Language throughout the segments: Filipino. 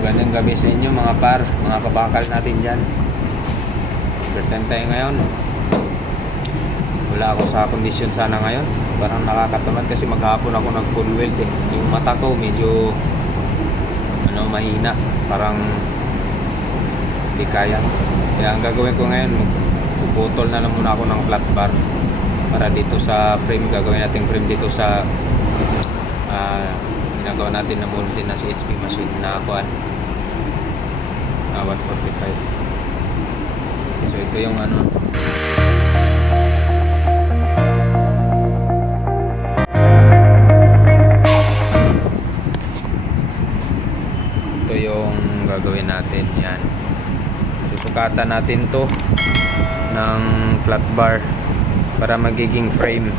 magandang gabi sa inyo mga par, mga kabakal natin dyan. Overtime tayo ngayon. Wala ako sa kondisyon sana ngayon. Parang nakakatamad kasi maghapon ako nag full weld eh. Yung mata ko medyo mahina. Parang hindi kaya. Kaya ang gagawin ko ngayon, puputol na lang muna ako ng flat bar para dito sa frame. Gagawin natin frame dito sa ginagawa natin na multi na CHP machine na kuan 145. So ito yung ito yung gagawin natin. Yan, susukatan natin to ng flat bar para magiging frame.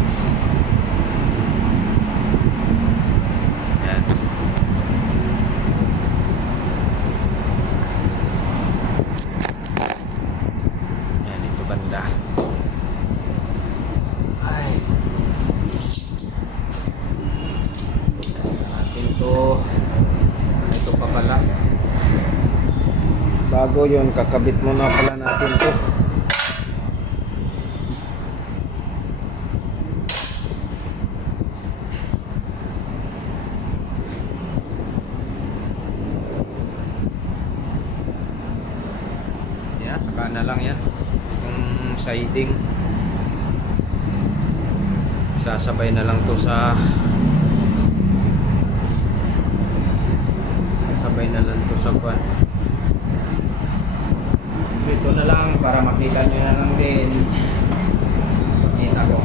Banda. Ay. Natin to. Ito pa pala. Bago yun, kakabit muna pala natin to. Yan, saka na lang yan. Siding sasabay na lang to sa kwan. Dito na lang para makita nyo na lang din. Makita ko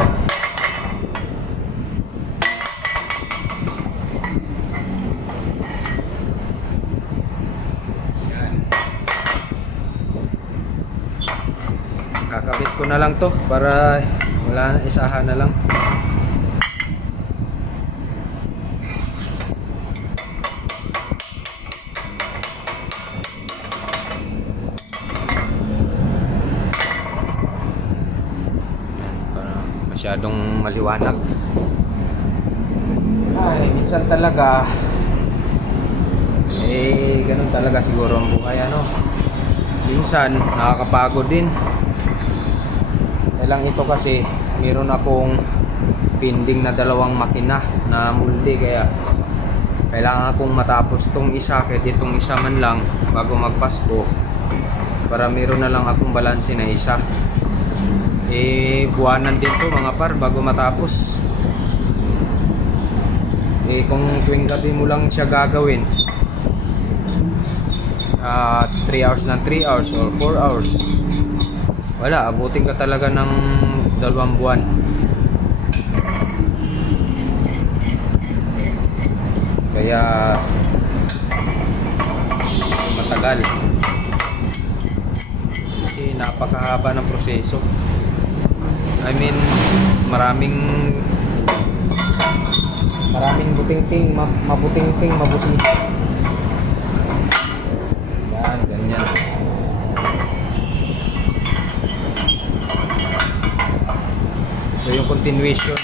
yan. Kakabit ko na lang to para wala, isahan na lang. Para masyadong maliwanag. Ay, minsan talaga ganun talaga siguro ang buhay minsan nakakapagod din. Lang ito kasi meron akong pending na dalawang makina na multi, kaya kailangan akong matapos tong isa, kahit itong isa man lang bago magpasko, para meron na lang akong balanse na isa. Buwanan din to mga par bago matapos. Kung tuwing gabi mo lang siya gagawin, 3 hours ng 3 hours or 4 hours, wala, abutin ka talaga ng 2 buwan. Kaya matagal kasi napakahaba ng proseso. I mean, maraming buting-ting, mabuting-ting, mabusisi. Yan, ganyan. So yung continuation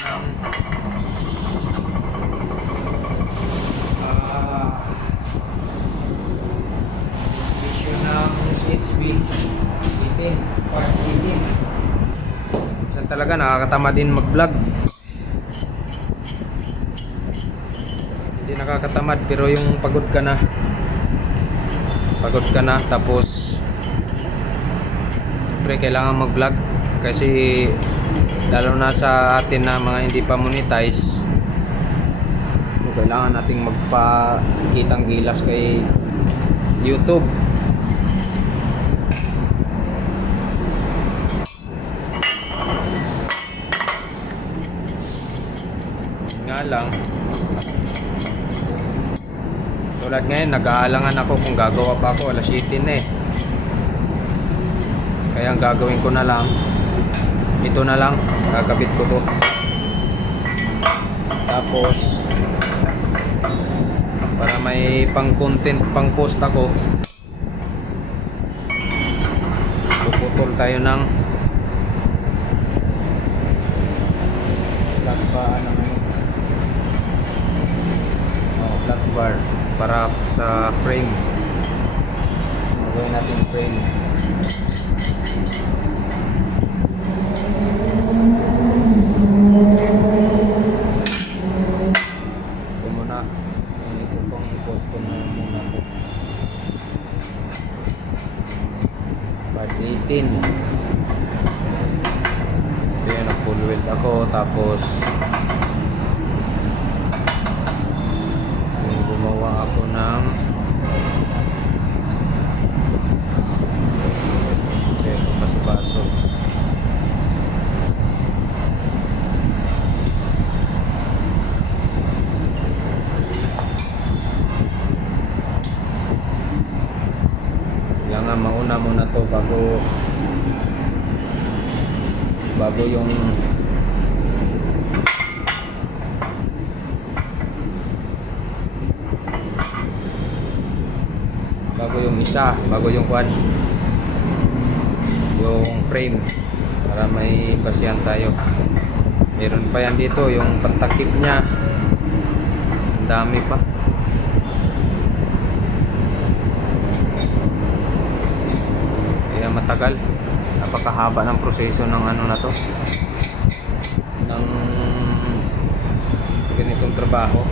ng CHP 18 part 18. Minsan talaga nakakatama din mag-vlog. Hindi nakakatamad pero yung pagod ka na tapos siyempre kailangan mag-vlog kasi lalo na sa atin na mga hindi pa monetize, kailangan nating magpakitang gilas kay YouTube. Nga lang, tulad ngayon nag-aalangan ako kung gagawa pa ako, alas 7 na eh. Kaya ang gagawin ko na lang, ito na lang, kakabit ko to. Tapos para may pang content, pang post ako, puputol tayo ng flat bar flat bar para sa frame. Gawin natin frame. Ito muna. Ito pang i-post ko na muna ito. 518. Ito yun, full weld ako. Tapos gumawa ako ng baso-baso. Kailangan mauna muna to bago yung bago yung quad, yung frame, para may basihan tayo. Meron pa yan dito, yung pantakip niya, ang dami pa. Kaya matagal, napakahaba ng proseso ng ano na to, ng ganitong trabaho.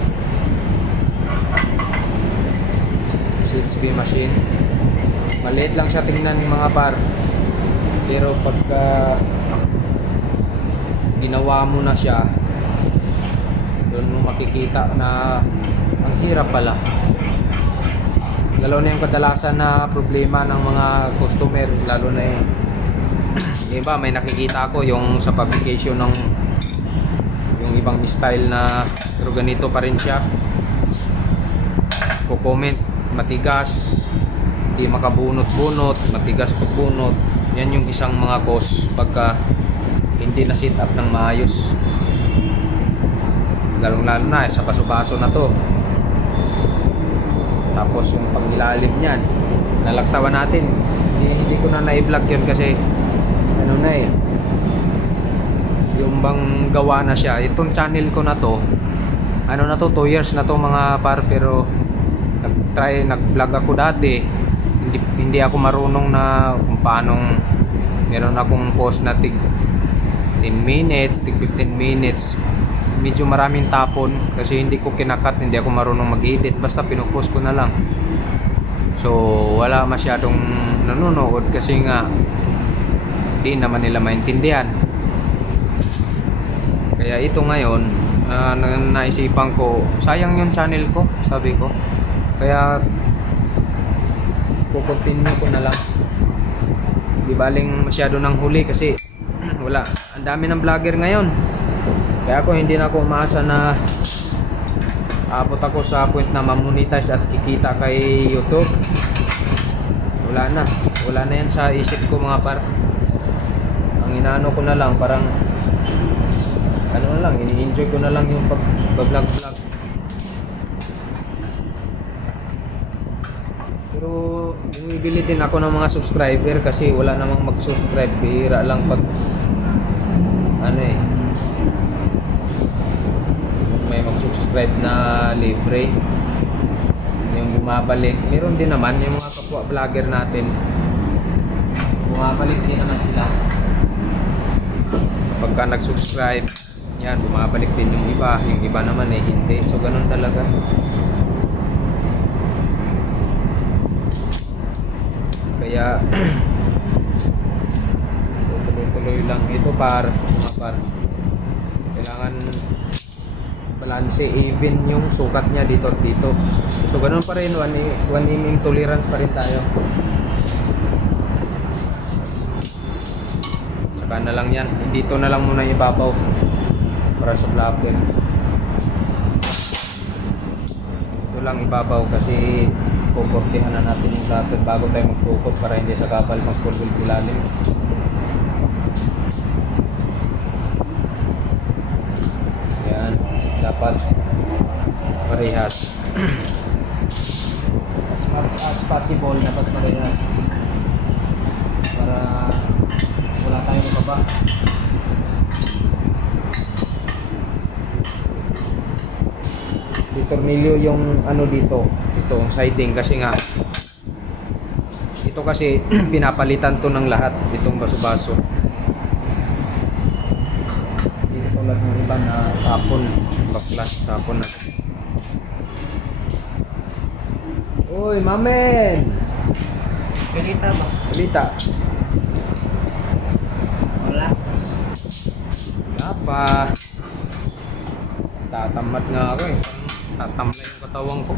CHP machine, maliit lang siya tingnan mga par, pero pagka ginawa mo na siya, doon mo makikita na ang hirap pala. Lalo na yung kadalasan na problema ng mga customer, lalo na yung iba, may nakikita ko yung sa publication ng yung ibang style na pero ganito pa rin siya, ko-comment matigas, hindi makabunot-bunot, matigas pagbunot. Yan yung isang mga cause pagka hindi na sit up ng maayos, lalong lalo na sa baso-baso na to. Tapos yung pangilalim niyan, nalaktawan natin, hindi ko na na-vlog yun kasi ano na eh, yung bang gawa na siya. Itong channel ko na to, ano na to, 2 years na to mga par, pero nag-vlog ako dati, hindi ako marunong na kung paanong, meron akong post na tig 10 minutes, tig 15 minutes, medyo maraming tapon kasi hindi ko kinakat, hindi ako marunong mag-edit, basta pinupost ko na lang. So wala masyadong nanonood kasi nga di naman nila maintindihan. Kaya ito ngayon, naisipan ko, sayang yung channel ko, sabi ko. Kaya kukontinue ko na lang. Di baling masyado ng huli kasi wala, ang dami ng vlogger ngayon. Kaya ako hindi na ako umaasa na abot ako sa point na mamonetize at kikita kay YouTube. Wala na yan sa isip ko mga par. Ang inaano ko na lang, parang ano na lang, ini-enjoy ko na lang yung pag-vlog. Pero bumibili din ako ng mga subscriber kasi wala namang mag-subscribe. Bihira lang pag ano eh, may mag-subscribe na libre, yung bumabalik. Meron din naman yung mga kapwa vlogger natin, bumabalik din naman sila pagka nag-subscribe. Yan, bumabalik din yung iba naman eh hindi. So ganun talaga. Kaya tuloy-tuloy lang ito mga par. Kailangan balanse, even yung sukat niya dito at dito. So ganun pa rin, 1 mm tolerance pa rin tayo. Saka na lang yan, dito na lang muna ibabaw para sa flapper. Ito lang ibabaw kasi kukurtihan na natin yung flapper bago tayo magkukot para hindi sa kapal magpulbul silalim. Yan, dapat parehas. As much as possible dapat parehas para wala tayong mababa. Tornilyo yung ano dito, itong siding kasi nga Ito kasi pinapalitan to ng lahat, itong baso-baso. Hindi tulad ng iba na tapon, baklas, tapon na. Uy, mamen! Balita ba? Balita. Wala. Wala pa. Tatamad nga ako eh. Tatamlay yung katawan ko.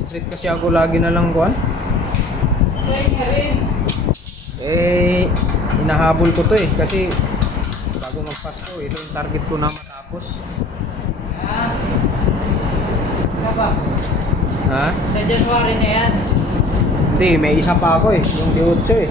Straight kasi ako lagi na lang kuhan. Eh, hinahabol ko to eh. Kasi bago magpasko, ito yung target ko na matapos. Ano ba? Ha? Sa January na yan. Hindi, may isa pa ako eh. Yung di 8 eh.